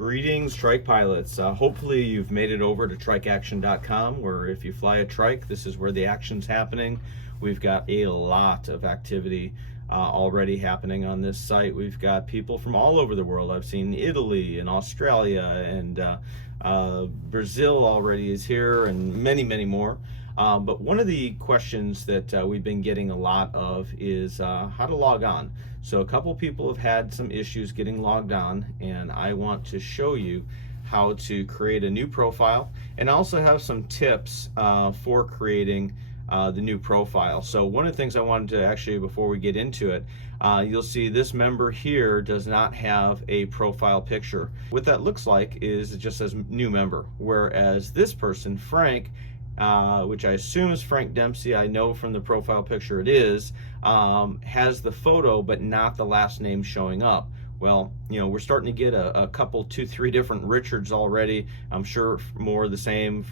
Greetings, Trike pilots. Hopefully you've made it over to trikeaction.com, where if you fly a trike, this is where the action's happening. We've got a lot of activity already happening on this site. We've got people from all over the world. I've seen Italy and Australia and Brazil already is here, and many, many more. But one of the questions that we've been getting a lot of is how to log on. So a couple people have had some issues getting logged on, and I want to show you how to create a new profile, and also have some tips for creating the new profile. So one of the things I wanted to actually, before we get into it, you'll see this member here does not have a profile picture. What that looks like is it just says new member, whereas this person, Frank, which I assume is Frank Dempsey, I know from the profile picture it is, has the photo but not the last name showing up. Well, you know, we're starting to get a couple, 2, 3 different Richards already. I'm sure more of the same.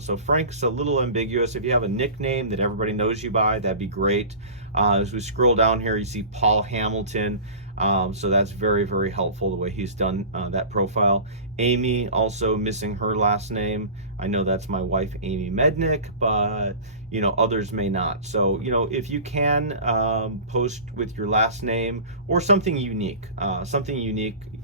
So Frank's a little ambiguous. If you have a nickname that everybody knows you by, that'd be great. As we scroll down here, you see Paul Hamilton. So that's very, very helpful the way he's done that profile. Amy, also missing her last name. I know that's my wife, Amy Mednick, but you know, others may not. So, you know, if you can post with your last name or something unique,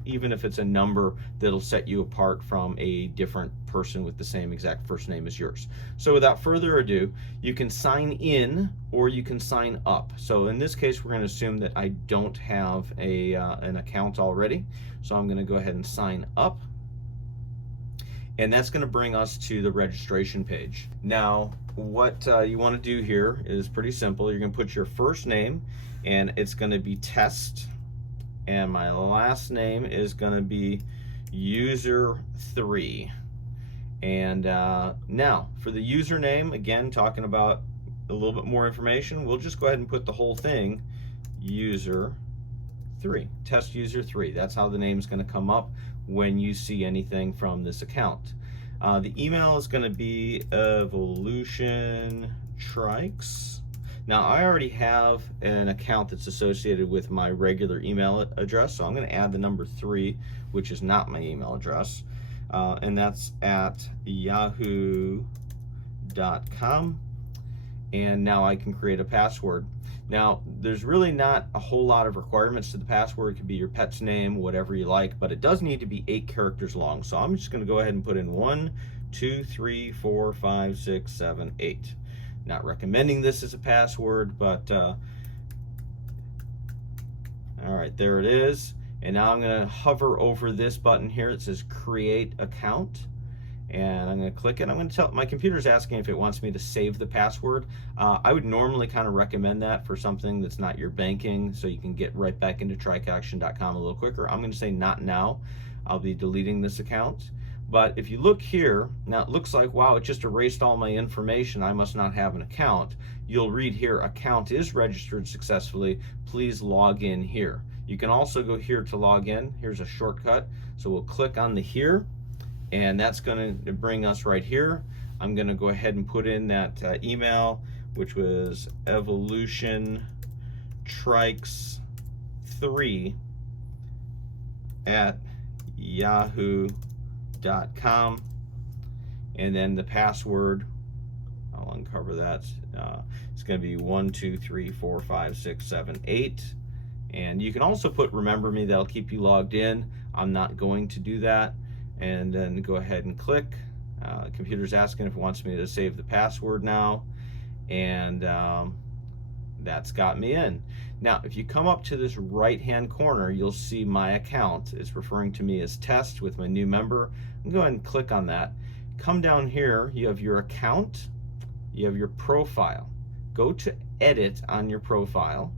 even if it's a number that'll set you apart from a different person with the same exact first name as yours. So without further ado, you can sign in or you can sign up. So in this case, we're going to assume that I don't have an account already. So I'm going to go ahead and sign up. And that's going to bring us to the registration page. Now, what you want to do here is pretty simple. You're going to put your first name, and it's going to be Test, and my last name is going to be User3. And now, for the username, again, talking about a little bit more information, we'll just go ahead and put the whole thing, User3, Test User3. That's how the name's going to come up when you see anything from this account. The email is going to be Evolution Trikes. Now, I already have an account that's associated with my regular email address, so I'm going to add the number 3, which is not my email address, and that's at yahoo.com. And now I can create a password. Now, there's really not a whole lot of requirements to the password. It could be your pet's name, whatever you like, but it does need to be 8 characters long. So I'm just going to go ahead and put in 1, 2, 3, 4, 5, 6, 7, 8. Not recommending this as a password, but all right, there it is. And now I'm going to hover over this button here. It says Create Account. And I'm going to click it. I'm going to tell, my computer's asking if it wants me to save the password. I would normally kind of recommend that for something that's not your banking, so you can get right back into trikeaction.com a little quicker. I'm going to say not now. I'll be deleting this account. But if you look here, now it looks like, wow, it just erased all my information. I must not have an account. You'll read here, account is registered successfully. Please log in here. You can also go here to log in. Here's a shortcut. So we'll click on the here, and that's going to bring us right here. I'm going to go ahead and put in that email, which was evolutiontrikes3 at yahoo.com, and then the password, I'll uncover that. It's going to be 1, 2, 3, 4, 5, 6, 7, 8. And you can also put remember me, that'll keep you logged in. I'm not going to do that. And then go ahead and click. Computer's asking if it wants me to save the password now, and that's got me in. Now, if you come up to this right-hand corner, you'll see my account. It's referring to me as Test with my new member. I'm go ahead and click on that. Come down here, you have your account, you have your profile. Go to Edit on your profile,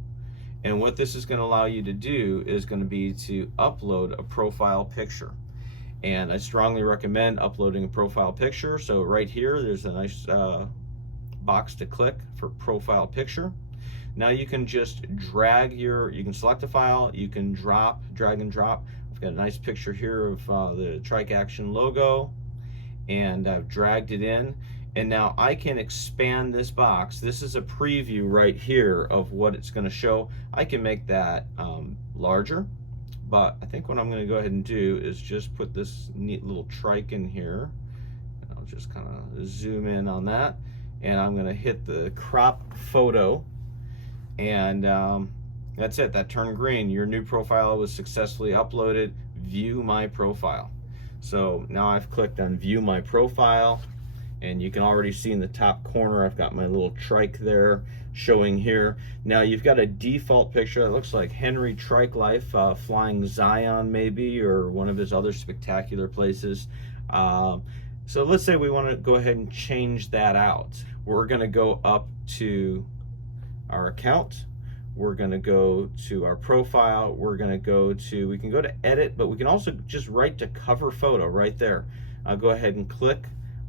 and what this is going to allow you to do is going to be to upload a profile picture. And I strongly recommend uploading a profile picture. So right here, there's a nice box to click for profile picture. Now you can just you can select a file, you can drag and drop. I've got a nice picture here of the Trike Action logo, and I've dragged it in. And now I can expand this box. This is a preview right here of what it's going to show. I can make that larger, But I think what I'm going to go ahead and do is just put this neat little trike in here. And I'll just kind of zoom in on that, and I'm going to hit the crop photo, and that's it. That turned green. Your new profile was successfully uploaded. View my profile. So now I've clicked on view my profile, and you can already see in the top corner I've got my little trike there showing here. Now you've got a default picture that looks like Henry Trike Life flying Zion maybe, or one of his other spectacular places. So let's say we want to go ahead and change that out. We're going to go up to our account. We're going to go to our profile. We're going to go to, we can go to edit, but we can also just write to cover photo right there. I'll go ahead and click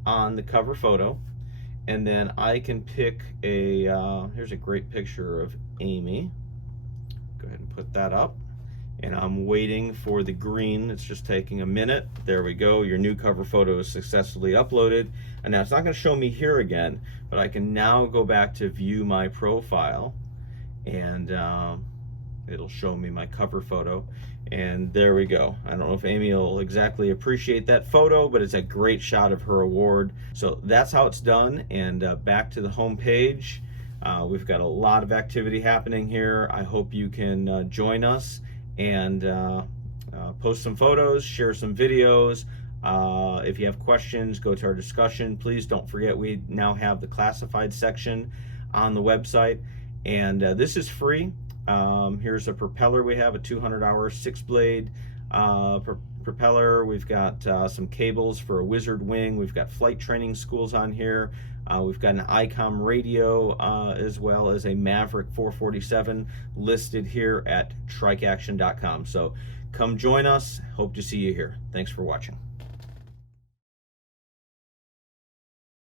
on the cover photo, and then I can pick a, here's a great picture of Amy. Go ahead and put that up. And I'm waiting for the green. It's just taking a minute. There we go. Your new cover photo is successfully uploaded. And now it's not going to show me here again, but I can now go back to view my profile, and it'll show me my cover photo. And there we go. I don't know if Amy will exactly appreciate that photo, but it's a great shot of her award. So that's how it's done. And back to the home page. We've got a lot of activity happening here. I hope you can join us and post some photos, share some videos. If you have questions, go to our discussion. Please don't forget we now have the classified section on the website. And this is free. Here's a propeller we have, a 200-hour 6-blade propeller. We've got some cables for a Wizard wing. We've got flight training schools on here. We've got an ICOM radio as well as a Maverick 447 listed here at trikeaction.com. So come join us. Hope to see you here. Thanks for watching.